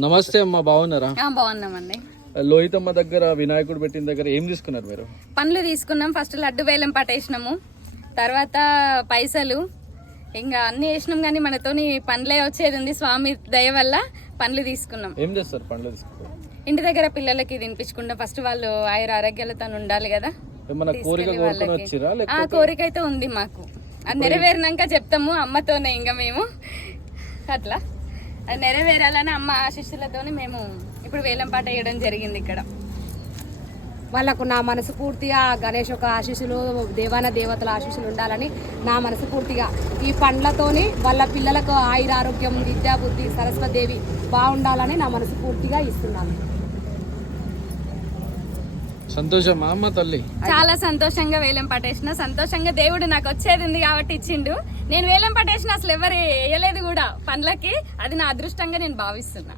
నమస్తే అమ్మ, బాగున్నారా? బాగున్నామండి. లోహితమ్మ దగ్గర వినాయకుడు పెట్టిన దగ్గర ఏం తీసుకున్నారు మీరు? పండ్లు తీసుకున్నాం. ఫస్ట్ లడ్డు వేలం పట్టేసినాము, తర్వాత పైసలు ఇంకా అన్ని వేసినాం. కానీ మనతోని పండ్లే వచ్చేది ఉంది. స్వామి దయ వల్ల పండ్లు తీసుకున్నాం. ఏం చేస్తారు పండ్లు తీసుకుంటారు? ఇంటి దగ్గర పిల్లలకి తినిపించుకుంటాం. ఫస్ట్ వాళ్ళు ఆరోగ్యాలతో ఉండాలి కదా. ఏమన్నా కోరిక కోరుకొని వచ్చిరా? కోరిక అయితే ఉంది మాకు. అది నెరవేరినాక చెప్తాము అమ్మతోనే. ఇంకా మేము అట్లా అది నెరవేరాలని అమ్మ ఆశీస్సులతోనే మేము ఇప్పుడు వేలం పాట వేయడం జరిగింది. ఇక్కడ వాళ్ళకు నా మనసు పూర్తిగా గణేష్ ఒక ఆశీస్సులు, దేవాన దేవతల ఆశీస్సులు ఉండాలని నా మనసు పూర్తిగా ఈ పండ్లతోని వాళ్ళ పిల్లలకు ఆయురారోగ్యం, విద్యా బుద్ధి, సరస్వదేవి బాగుండాలని నా మనసు పూర్తిగా ఇస్తున్నాను. సంతోషమా అమ్మ తల్లి? చాలా సంతోషంగా వేలం పట్టేసిన. సంతోషంగా దేవుడు నాకు వచ్చేది ఉంది కాబట్టి ఇచ్చిండు. నేను వేలం పట్టేసిన అసలు ఎవరు వేయలేదు కూడా పండ్లకి. అది నా అదృష్టంగా నేను భావిస్తున్నా.